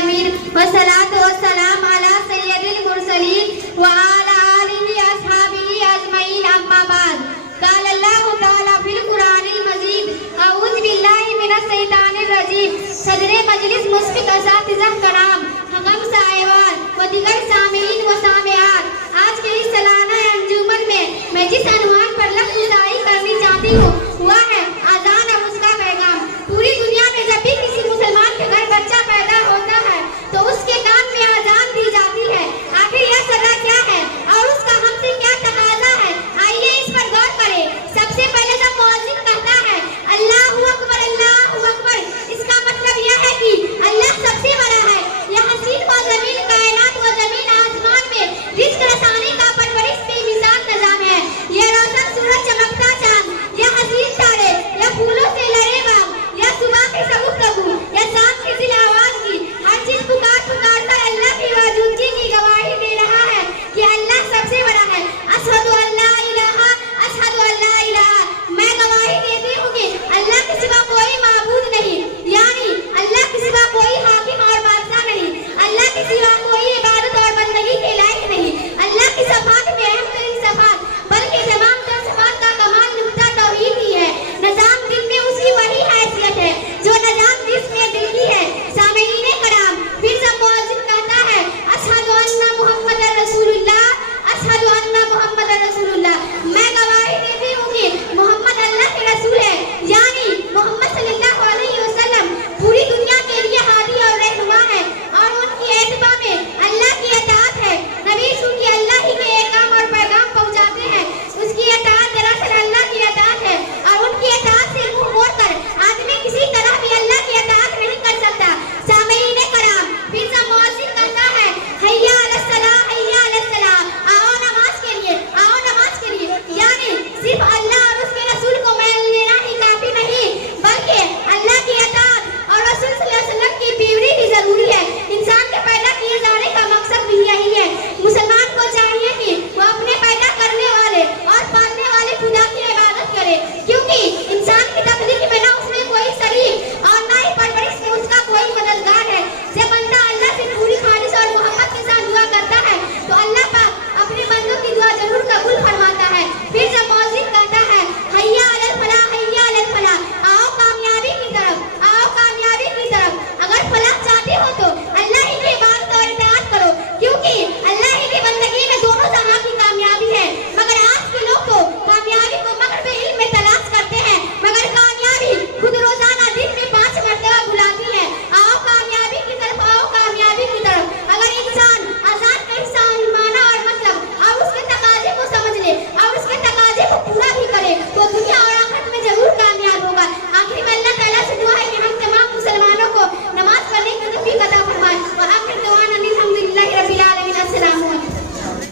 العالمين والصلاة والسلام على سيد المرسلين وعلى آله أصحابه أجمعين أما بعد قال الله تعالى في القرآن المجيد أعوذ بالله من الشيطان الرجيم صدر مجلس مشفق اساتذہ کرام حکم صاحبان و دیگر سامعین و سامعات آج کے اس سالانہ انجمن میں جس عنوان پر لفظ ادائی کرنی چاہتی ہوں